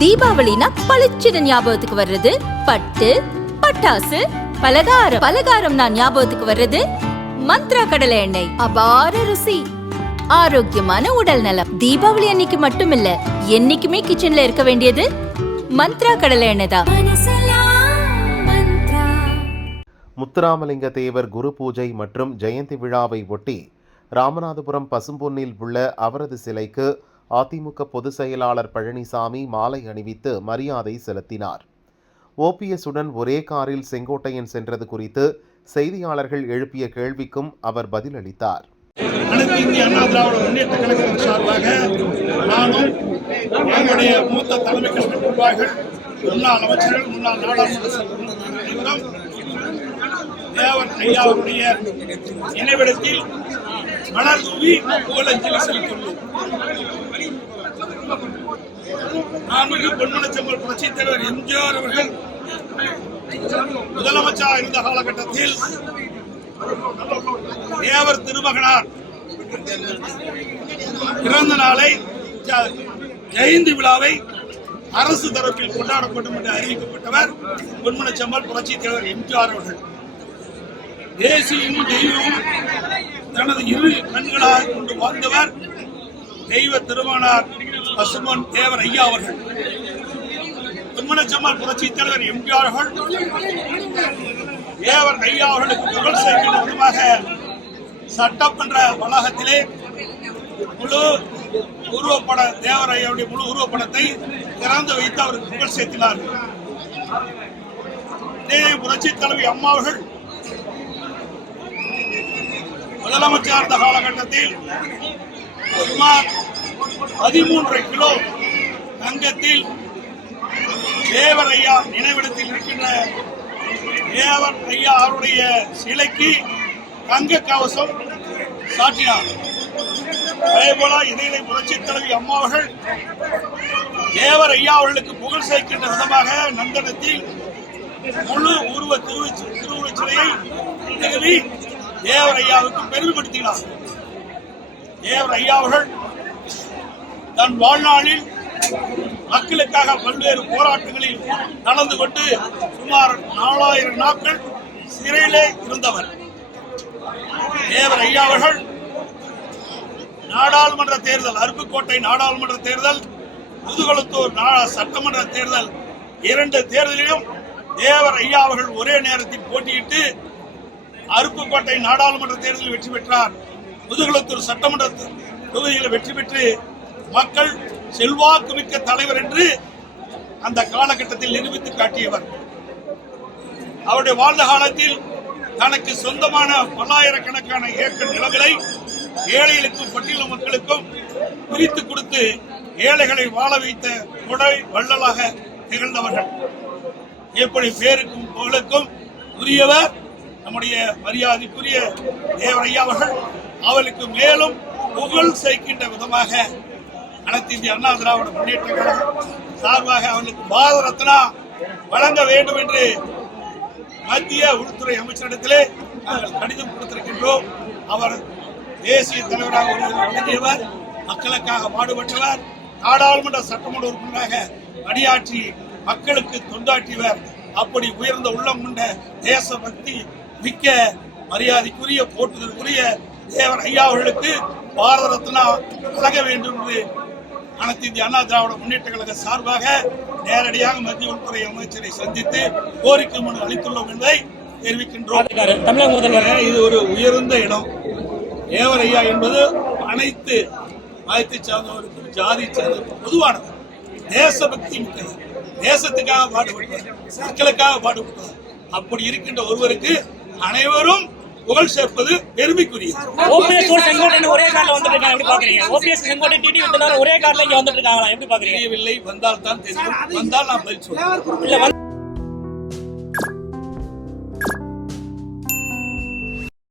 தீபாவளினா பளிச்சுன்னு ஞாபகத்துக்கு வர்றது பட்டு, பட்டாசு, பலகாரம். பலகாரம் நான் ஞாபகத்துக்கு வர்றது மந்த்ரா கடலை எண்ணெய். அபார ருசி, ஆரோக்கியமான உடல் நலம். தீபாவளி அன்னைக்கு மட்டும் இல்ல, என்னைக்குமே கிச்சன்ல இருக்க வேண்டியது மந்த்ரா கடலை எண்ணெய் தான். முத்துராமலிங்க தேவர் குரு பூஜை மற்றும் ஜெயந்தி விழாவை ஒட்டி ராமநாதபுரம் பசும்பொன்னில் உள்ள அவரது சிலைக்கு அதிமுக பொதுச் செயலாளர் பழனிசாமி மாலை அணிவித்து மரியாதை செலுத்தினார். ஓபிஎஸ்ஸுடன் ஒரே காரில் செங்கோட்டையன் சென்றது குறித்து செய்தியாளர்கள் எழுப்பிய கேள்விக்கும் அவர் பதிலளித்தார். அனைத்து இந்திய அண்ணா திராவிட முன்னேற்ற கழகத்தின் சார்பாக நானும் எங்களுடைய மூத்த தலைமை கட்சி நிர்வாகிகள், முன்னாள் அமைச்சர்கள், முன்னாள் நாடாளுமன்ற அனைவரும் தேவர் ஐயா அவருடைய நினைவிடத்தில் மலர் தூவி புகழஞ்சலி செலுத்தியுள்ளோம். மாண்புமிகு பொன்மனச்செம்மல் புரட்சித் தலைவர் எம்ஜிஆர் அவர்கள் முதலமைச்சராக இருந்த காலகட்டத்தில் தேவர் திருமகனார் பிறந்த நாளை ஜெயந்தி விழாவை அரசு தரப்பில் கொண்டாடப்படும் என்று அறிவிக்கப்பட்டவர் பொன்மனச்செம்மல் புரட்சித் தலைவர் எம்ஜிஆர் அவர்கள். தேசியமும் தெய்வமும் தனது இரு கண்களாக கொண்டு வாழ்ந்தவர் தெய்வ திருமகனார் பசும்பொன் தேவர் ஐயா அவர்கள். பொன்மனச்செம்மல் புரட்சித் தலைவர் எம்ஜிஆர் அவர்கள் தேவர் ஐயா அவர்களுக்கு புகழ் சேர்க்கின்ற விதமாக சட்டமன்ற வளாகத்திலே முழு உருவப்பட தேவர் ஐயாவுடைய முழு உருவப்படத்தை திறந்து வைத்து அவருக்கு புகழ் சேர்த்தினார்கள். புரட்சித் தலைவி அம்மா அவர்கள் முதலமைச்சர் இருந்த காலகட்டத்தில் சுமார் 13 கிலோ தங்கத்தில் தேவர் ஐயா நினைவிடத்தில் இருக்கின்ற தேவர் ஐயா அவருடைய சிலைக்கு தங்க கவசம் சாட்டினார். அதேபோல இதை புரட்சித் தலைவி அம்மா அவர்கள் தேவர் ஐயா அவர்களுக்கு புகழ் சேர்க்கின்ற விதமாக நந்தனத்தில் முழு உருவ திருவுருவச்சிலையை நிறுவி தேவர் ஐயாவுக்கு பெருமைப்படுத்தினார். தேவர் ஐயா அவர்கள் தன் வாழ்நாளில் மக்களுக்காக பல்வேறு போராட்டங்களில் கலந்து கொண்டு சுமார் 4000 நாட்கள் சிறையிலே இருந்தவர். தேவர் ஐயா அவர்கள் நாடாளுமன்ற தேர்தல், அருப்புக்கோட்டை நாடாளுமன்ற தேர்தல், முதுகுளத்தூர் சட்டமன்ற தேர்தல், 2 தேர்தலிலும் தேவர் ஐயா அவர்கள் ஒரே நேரத்தில் போட்டியிட்டு அருப்புக்கோட்டை நாடாளுமன்ற தேர்தலில் வெற்றி பெற்றார். முதுகுளத்தூர் சட்டமன்ற தொகுதியில் வெற்றி பெற்று மக்கள் செல்வாக்கு மிக்க தலைவர் என்று அந்த காலகட்டத்தில் நிரூபித்து காட்டியவர். அவருடைய வாழ்ந்த காலத்தில் தனக்கு சொந்தமான பல்லாயிரக்கணக்கான ஏக்கர் நிலங்களை ஏழைகளுக்கும் பட்டியல மக்களுக்கும் பிரித்து கொடுத்து ஏழைகளை வாழ வைத்த கொடை வள்ளலாக திகழ்ந்தவர்கள். எப்படி பேருக்கும் புகழுக்கும் உரியவர் நம்முடைய மரியாதைக்குரிய தேவர் ஐயா அவர்கள். அவருக்கு மேலும் புகழ் சேர்க்கின்ற விதமாக அனைத்து இந்திய அண்ணா திராவிட முன்னேற்ற கழகம் சார்பாக அவர்களுக்கு பாரத ரத்னா வழங்க வேண்டும் என்று மத்திய உள்துறை அமைச்சரிடத்திலே நாங்கள் கடிதம் கொடுத்திருக்கின்றோம். அவர் தேசிய தலைவராக விளங்கியவர், மக்களுக்காக பாடுபட்டவர், நாடாளுமன்ற சட்டமன்ற உறுப்பினராக பணியாற்றி மக்களுக்கு தொண்டாற்றியவர். அப்படி உயர்ந்த உள்ளம் கொண்ட தேசபக்தி மிக்க மரியாதைக்குரிய போற்றுதலுக்குரிய தேவர் ஐயா அவர்களுக்கு பாரத ரத்னா வழங்க வேண்டும் என்று அனைத்து இந்திய அண்ணா திராவிட முன்னேற்ற கழக சார்பாக நேரடியாக மத்திய உள்துறை அமைச்சரை சந்தித்து கோரிக்கை மனு அளித்துள்ளோம் என்பதை தெரிவிக்கின்றோம். தமிழக முதல்வர், இது ஒரு உயர்ந்த இடம். தேவர் ஐயா என்பது அனைத்து மதத்தை சார்ந்தவருக்கும் ஜாதி சார்ந்தவருக்கும் பொதுவானது. தேசபக்தி மிக்கது, தேசத்துக்காக பாடுபட்டவர், மக்களுக்காக பாடுபட்டவர். அப்படி இருக்கின்ற ஒருவருக்கு அனைவரும் புகழ் சேர்ப்பது பெருமைக்குரியது. ஓபிஎஸ் செங்கோட்டையன் ஒரே கார்ல வந்துட்டு எப்படி பாக்குறீங்க? ஓபிஎஸ் செங்கோட்டையன் டிடி விட்டுனால ஒரே கார்ல இங்க வந்துட்டு இருக்காங்களா, எப்படி பாக்குறீங்க? தெரியவில்லை, வந்தால் தான் தெரியும். வந்தால் நான் பதில் சொல்றேன்.